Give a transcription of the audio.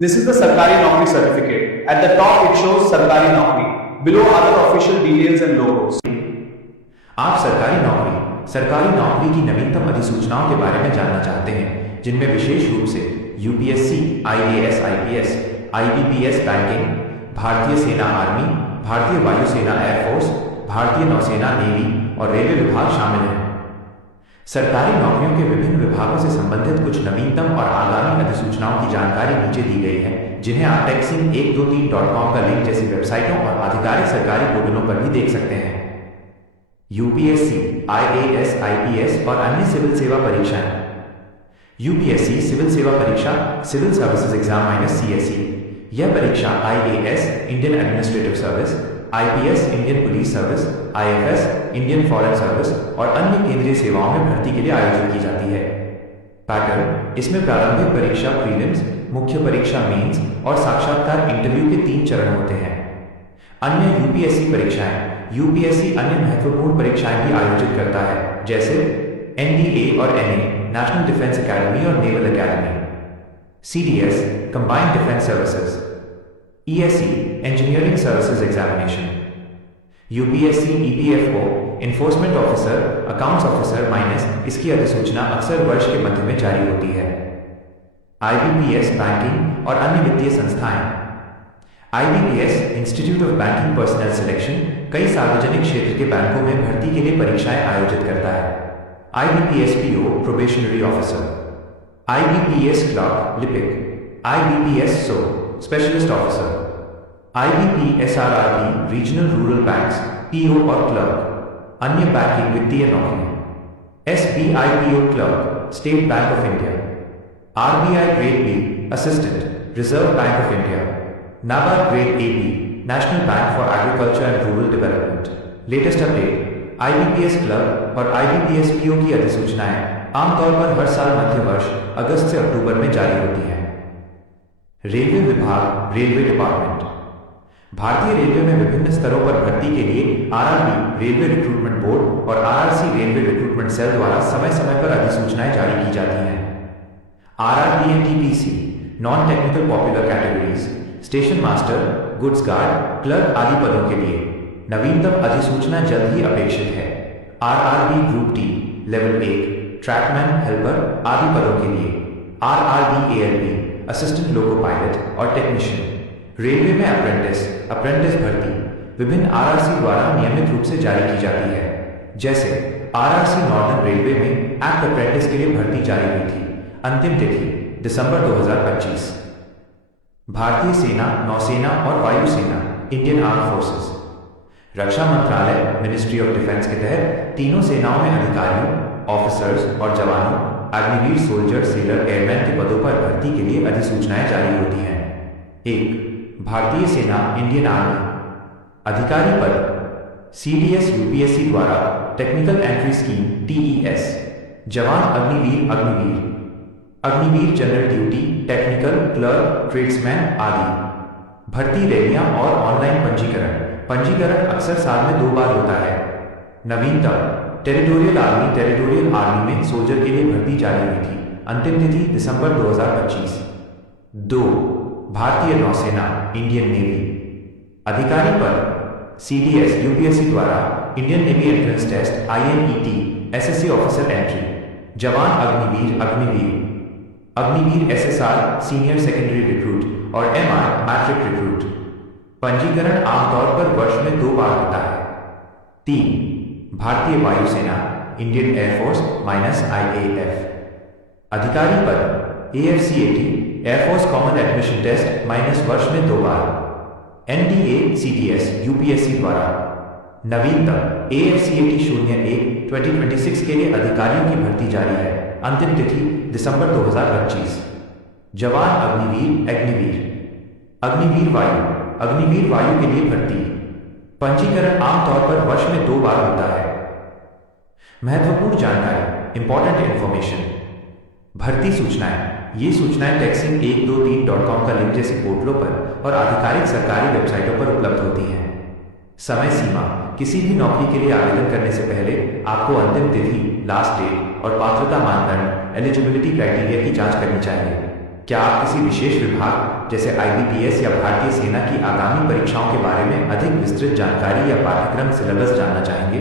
This is the Sarkari Naukri certificate. At the top, it shows Sarkari Naukri. Below are the official details and logos. आप सरकारी नौकरी की नवीनतम अधिसूचनाओं के बारे में जानना चाहते हैं, जिनमें विशेष रूप से UPSC, IAS, IPS, IBPS banking, भारतीय सेना आर्मी, भारतीय वायुसेना एयरफोर्स, भारतीय नौसेना नेवी और रेलवे विभाग शामिल हैं। सरकारी नौकरियों के विभिन्न विभागों से संबंधित कुछ नवीनतम और आगामी अधिसूचनाओं की जानकारी नीचे दी गई है, जिन्हें आप techsing123.com का लिंक जैसी वेबसाइटों और आधिकारिक सरकारी पोर्टलों पर भी देख सकते हैं। यूपीएससी, आईएएस, आईपीएस और अन्य सिविल सेवा परीक्षाएं। यूपीएससी सिविल सेवा परीक्षा, civil services exam minus CSE. यह परीक्षा IAS, Indian administrative service, IPS, Indian police service, IFS, Indian foreign service और अन्य केंद्रीय सेवाओं में भर्ती के लिए आयोजित की जाती है। पैटर्न: इसमें प्रारंभिक परीक्षा प्रीलिम्स, मुख्य परीक्षा मेंस और साक्षात्कार इंटरव्यू के 3 चरण होते हैं। अन्य यूपीएससी परीक्षाएं: यूपीएससी अन्य महत्वपूर्ण परीक्षाएं भी आयोजित करता है, जैसे एनडीए और एनए, नेशनल डिफेंस एकेडमी और naval academy, CDS, combined defence services, ESC, engineering services examination, UPSC EPFO, enforcement officer, accounts officer minus, इसकी अधिसूचना अक्सर वर्ष के मध्य में जारी होती है। आईबीपीएस बैंकिंग और अन्य वित्तीय संस्थाएं। IBPS, institute of banking personal selection, कई सार्वजनिक क्षेत्र के बैंकों में भर्ती के लिए परीक्षाएं आयोजित करता है। IBPS PO, probationary officer, IBPS clerk, लिपिक, IBPS SO, specialist officer, IBPS RRB, regional rural banks, PO और क्लर्क, अन्य बैंकिंग वित्तीय नौकरी, SBI clerk, state bank of India, RBI grade B, assistant, reserve bank of India, NABARD grade A B, national bank for agriculture and rural development. Latest update: IBPS clerk और IBPS PO की अधिसूचनाएं आमतौर पर हर साल मध्य वर्ष अगस्त से अक्टूबर में जारी होती हैं। रेलवे विभाग, रेलवे डिपार्टमेंट। भारतीय रेलवे में विभिन्न स्तरों पर भर्ती के लिए आरआरबी, रेलवे रिक्रूटमेंट बोर्ड और आरआरसी, रेलवे रिक्रूटमेंट सेल द्वारा समय समय पर अधिसूचनाएं जारी की जाती हैं। RRB NTPC, non technical popular categories, station master, goods guard, clerk आदि पदों के लिए नवीनतम अधिसूचना जल्द ही अपेक्षित है। RRB group T, level 1, trackman, helper आदि पदों के लिए RRB ALP, assistant loco pilot और टेक्नीशियन। रेलवे में अप्रेंटिस भर्ती विभिन्न आरआरसी द्वारा नियमित रूप से जारी की जाती है, जैसे आरआरसी नॉर्दर्न रेलवे में एक्ट अप्रेंटिस के लिए भर्ती जारी हुई थी। अंतिम तिथि दिसंबर 2025। भारतीय सेना, नौसेना और वायुसेना, इंडियन आर्म फोर्सेस। रक्षा मंत्रालय, मिनिस्ट्री ऑफ डिफेंस के तहत तीनों सेनाओं में अधिकारियों, ऑफिसर्स और जवानों, अग्निवीर, सोल्जर, सेलर, एयरमैन के पदों पर भर्ती के लिए अधिसूचनाएं जारी होती हैं। 1. भारतीय सेना, इंडियन आर्मी। अधिकारी पद: सीडीएस यूपीएससी द्वारा टेक्निकल एंट्री स्कीम टीईएस, जवान Agniveer general duty, technical, clerk, tradesman आदि। भर्ती रैलियां और ऑनलाइन पंजीकरण अक्सर साल में 2 बार होता है। नवीनतम: टेरिटोरियल आर्मी में सोल्जर के लिए भर्ती जारी हुई थी। अंतिम तिथि दिसंबर 2025। 2. भारतीय नौसेना, इंडियन नेवी। अधिकारी पद: सीडीएस यूपीएससी द्वारा Indian navy entrance test INET, SSC officer entry, जवान Agniveer SSR, senior secondary recruit और एमआर, मैट्रिक रिक्रूट। पंजीकरण आमतौर पर वर्ष में 2 बार होता है। 3. भारतीय वायुसेना, इंडियन एयरफोर्स माइनस आईएएफ। अधिकारी पद: AFCAT, air force common admission test minus वर्ष में 2 बार। एनडीए सीडीएस यूपीएससी द्वारा। नवीनतम: एएफसीएटी 01 2026 के लिए अधिकारियों की भर्ती जारी है। अंतिम तिथि दिसंबर 2025। जवान अग्निवीर वायु के लिए भर्ती। पंजीकरण आमतौर पर वर्ष में 2 बार होता है। महत्वपूर्ण जानकारी, इंपॉर्टेंट इंफॉर्मेशन। भर्ती सूचनाएं। ये सूचनाएं techsing123.com का लिंक जैसे पोर्टलों पर और आधिकारिक सरकारी वेबसाइटों पर उपलब्ध होती हैं। समय सीमा: किसी भी नौकरी के लिए आवेदन करने से पहले आपको अंतिम तिथि, लास्ट डेट और पात्रता मानदंड, एलिजिबिलिटी क्राइटेरिया की जांच करनी चाहिए। क्या आप किसी विशेष विभाग जैसे IBPS या भारतीय सेना की आगामी परीक्षाओं के बारे में अधिक विस्तृत जानकारी या पाठ्यक्रम सिलेबस जानना चाहेंगे?